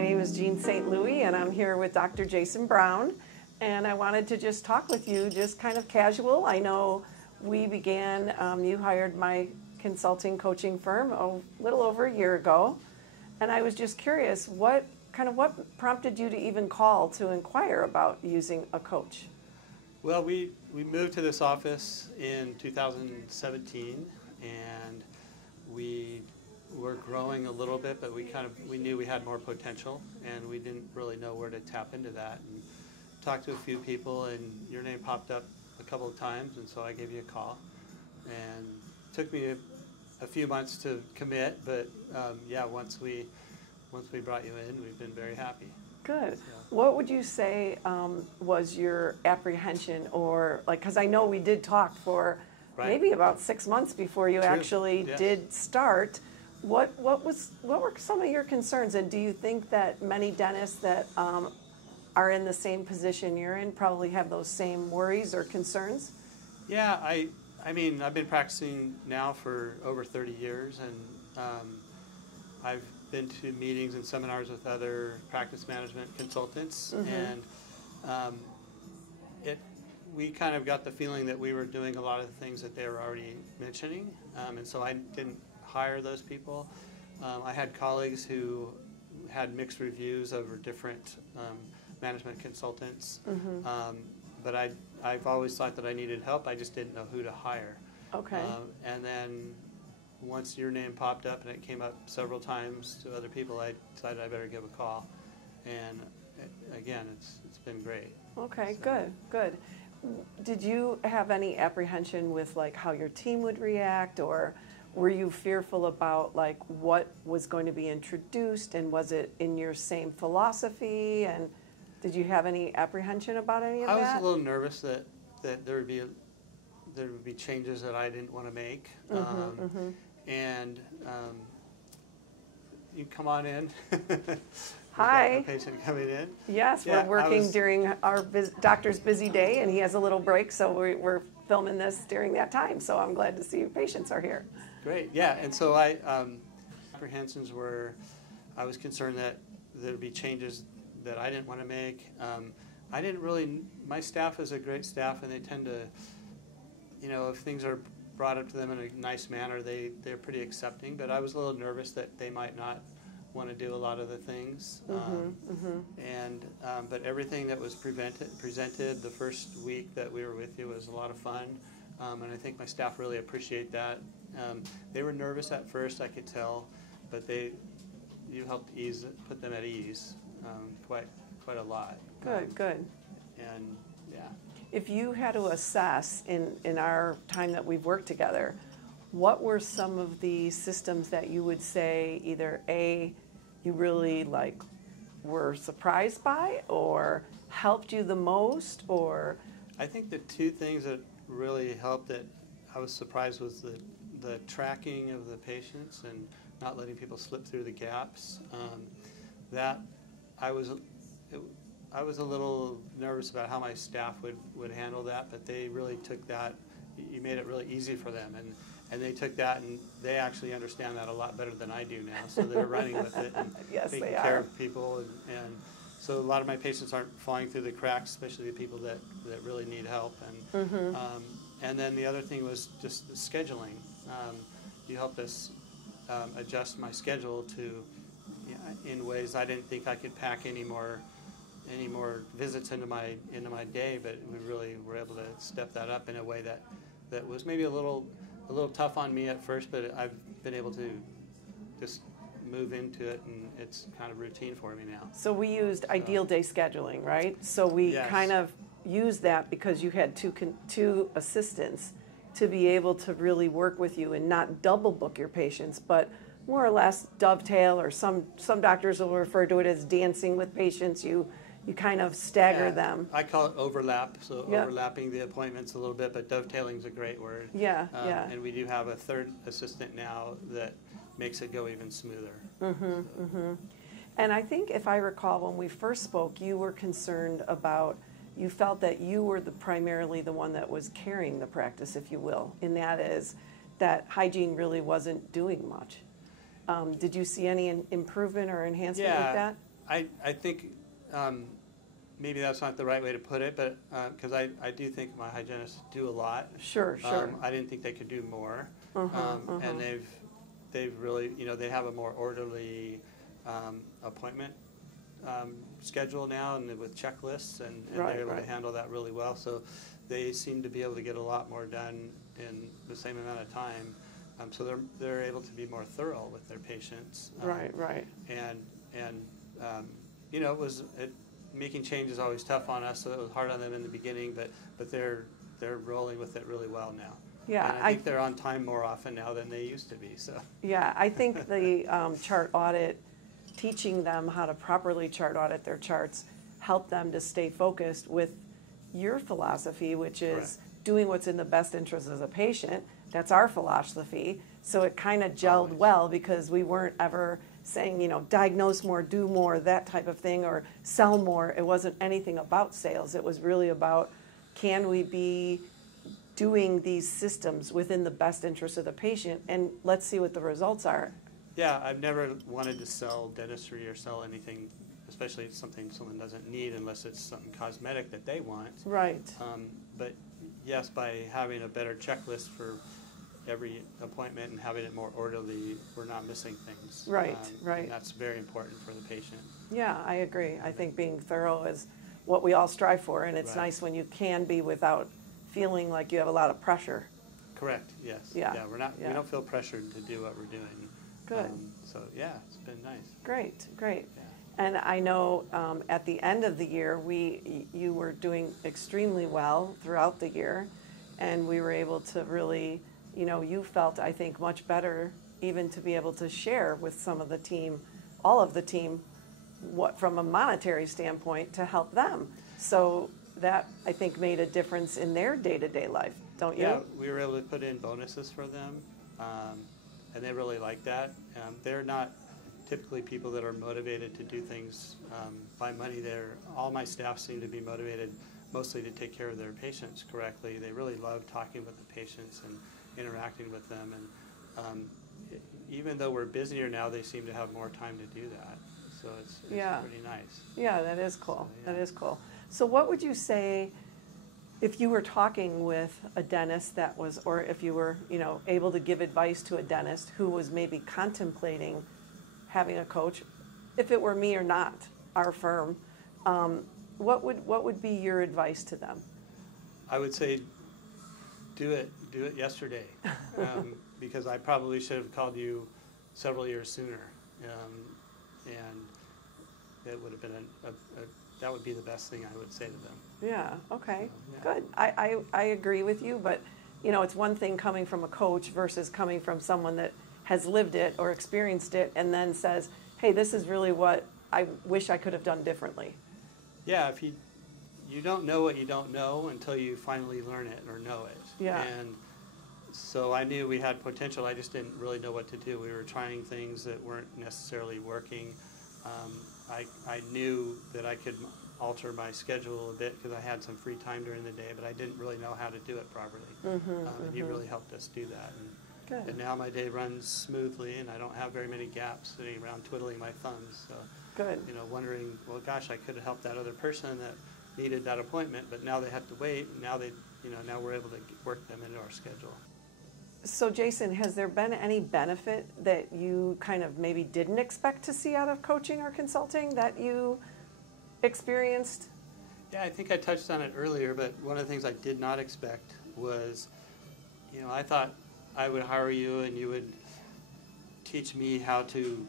My name is Jean St. Louis, and I'm here with Dr. Jason Brown. And I wanted to just talk with you, just kind of casual. I know we began, you hired my consulting coaching firm a little over a year ago. And I was just curious, what prompted you to even call to inquire about using a coach? Well, we moved to this office in 2017, and we were growing a little bit, but we knew we had more potential, and we didn't really know where to tap into that. And talked to a few people, and your name popped up a couple of times, and so I gave you a call. And it took me a few months to commit, but yeah, once we brought you in, we've been very happy. Good. So. What would you say was your apprehension, or because I know we did talk for maybe about 6 months before you actually did start. What were some of your concerns, and do you think that many dentists that are in the same position you're in probably have those same worries or concerns? Yeah, I mean, I've been practicing now for over 30 years, and I've been to meetings and seminars with other practice management consultants, and we kind of got the feeling that we were doing a lot of the things that they were already mentioning, and so I didn't hire those people. I had colleagues who had mixed reviews over different management consultants, but I've always thought that I needed help. I just didn't know who to hire. Okay. And then once your name popped up, and it came up several times to other people, I decided I better give a call. And again, it's been great. Okay, so. Good. Did you have any apprehension with how your team would react, or were you fearful about what was going to be introduced, and was it in your same philosophy, and did you have any apprehension about any of that? I was a little nervous that there would be changes that I didn't want to make. And you come on in. Hi. A patient coming in. Yes, yeah, we're working during our doctor's busy day, and he has a little break, so we're filming this during that time. So I'm glad to see patients are here. Great, yeah. And so apprehensions were, I was concerned that there would be changes that I didn't want to make. I didn't really, my staff is a great staff, and they tend to, if things are brought up to them in a nice manner, they're pretty accepting, but I was a little nervous that they might not want to do a lot of the things. But everything that was presented the first week that we were with you was a lot of fun, and I think my staff really appreciate that. They were nervous at first, I could tell, but you helped put them at ease quite a lot. Good. And yeah. If you had to assess in our time that we've worked together, what were some of the systems that you would say either A, you really were surprised by, or helped you the most, or? I think the two things that really helped that I was surprised was the tracking of the patients and not letting people slip through the gaps. That I was a little nervous about how my staff would handle that, but they really took that. You made it really easy for them, and they took that, and they actually understand that a lot better than I do now. So they're running with it and yes, taking care of people, and so a lot of my patients aren't falling through the cracks, especially the people that really need help. And then the other thing was just the scheduling. You helped us adjust my schedule to in ways I didn't think I could pack any more visits into my day, but we really were able to step that up in a way that was maybe a little tough on me at first, but I've been able to just move into it, and it's kind of routine for me now. So we used ideal day scheduling, right? So we kind of used that because you had two assistants to be able to really work with you and not double book your patients, but more or less dovetail, or some doctors will refer to it as dancing with patients. You kind of stagger them. I call it overlap, so overlapping the appointments a little bit, but dovetailing is a great word. Yeah. And we do have a third assistant now that makes it go even smoother. And I think if I recall when we first spoke, you were concerned about, you felt that you were primarily the one that was carrying the practice, if you will, and that is that hygiene really wasn't doing much. Did you see any improvement or enhancement with that? I think maybe that's not the right way to put it, but because I do think my hygienists do a lot. Sure. I didn't think they could do more, and they've really, they have a more orderly appointment schedule now, and with checklists, and they're able to handle that really well. So they seem to be able to get a lot more done in the same amount of time. So they're able to be more thorough with their patients. Right. And making change is always tough on us, so it was hard on them in the beginning, but they're rolling with it really well now. Yeah, and I think they're on time more often now than they used to be. So yeah, I think the chart audit, teaching them how to properly chart audit their charts, help them to stay focused with your philosophy, which is doing what's in the best interest of the patient. That's our philosophy. So it kind of gelled well, because we weren't ever saying, diagnose more, do more, that type of thing, or sell more. It wasn't anything about sales. It was really about, can we be doing these systems within the best interest of the patient, and let's see what the results are. Yeah, I've never wanted to sell dentistry or sell anything, especially something someone doesn't need, unless it's something cosmetic that they want. Right. But yes, by having a better checklist for every appointment and having it more orderly, we're not missing things. Right. And that's very important for the patient. Yeah, I agree. I think being thorough is what we all strive for, and it's nice when you can be without feeling like you have a lot of pressure. Correct. Yes. Yeah. We don't feel pressured to do what we're doing. Good. So yeah, it's been nice. Great. Yeah. And I know at the end of the year, you were doing extremely well throughout the year, and we were able to really, you felt, I think, much better even to be able to share with some of the team, all of the team, what from a monetary standpoint to help them. So that, I think, made a difference in their day-to-day life, don't you? Yeah, we were able to put in bonuses for them, and they really like that. They're not typically people that are motivated to do things by money. All my staff seem to be motivated mostly to take care of their patients correctly. They really love talking with the patients and interacting with them. And even though we're busier now, they seem to have more time to do that. So it's pretty nice. Yeah, that is cool. So, That is cool. So what would you say if you were talking with a dentist that was, or if you were, able to give advice to a dentist who was maybe contemplating having a coach, if it were me or not, our firm, what would be your advice to them? I would say do it yesterday, because I probably should have called you several years sooner, and it would have been that would be the best thing I would say to them. Yeah, okay, So, yeah. good. I agree with you, but it's one thing coming from a coach versus coming from someone that has lived it or experienced it and then says, hey, this is really what I wish I could have done differently. Yeah, if you don't know what you don't know until you finally learn it or know it. Yeah. And so I knew we had potential. I just didn't really know what to do. We were trying things that weren't necessarily working. I knew that I could alter my schedule a bit because I had some free time during the day, but I didn't really know how to do it properly. And you really helped us do that. And now my day runs smoothly, and I don't have very many gaps sitting around twiddling my thumbs. So, Good. Wondering, well, gosh, I could have helped that other person that needed that appointment, but now they have to wait. And now now we're able to work them into our schedule. So Jason, has there been any benefit that you kind of maybe didn't expect to see out of coaching or consulting that you experienced? Yeah, I think I touched on it earlier, but one of the things I did not expect was, I thought I would hire you and you would teach me how to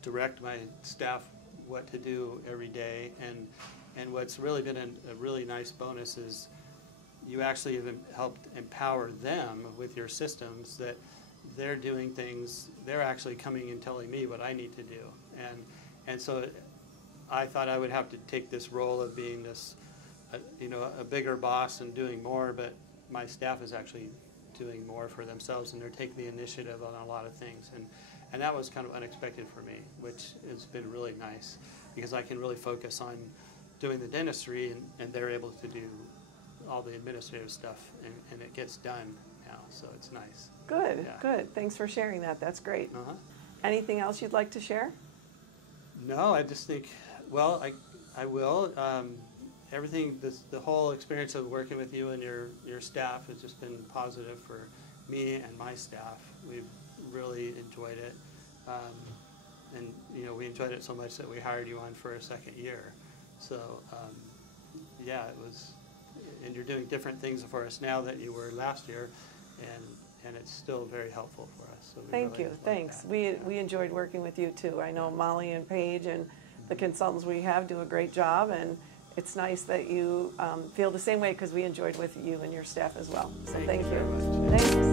direct my staff what to do every day. And what's really been a really nice bonus is you actually have helped empower them with your systems, that they're doing things, they're actually coming and telling me what I need to do. And so I thought I would have to take this role of being this, a bigger boss and doing more, but my staff is actually doing more for themselves, and they're taking the initiative on a lot of things. And that was kind of unexpected for me, which has been really nice, because I can really focus on doing the dentistry, and they're able to do all the administrative stuff, and it gets done now, so it's nice. Good, Yeah. good. Thanks for sharing that. That's great. Uh-huh. Anything else you'd like to share? No, I just think, well, I will. Everything, the whole experience of working with you and your staff has just been positive for me and my staff. We've really enjoyed it. And, you know, we enjoyed it so much that we hired you on for a second year. So, yeah, it was, and you're doing different things for us now that you were last year, and it's still very helpful for us. So Thank you. Thanks. We enjoyed working with you too. I know Molly and Paige and the consultants we have do a great job, and it's nice that you feel the same way, because we enjoyed with you and your staff as well. So thank you. Very much. Thanks.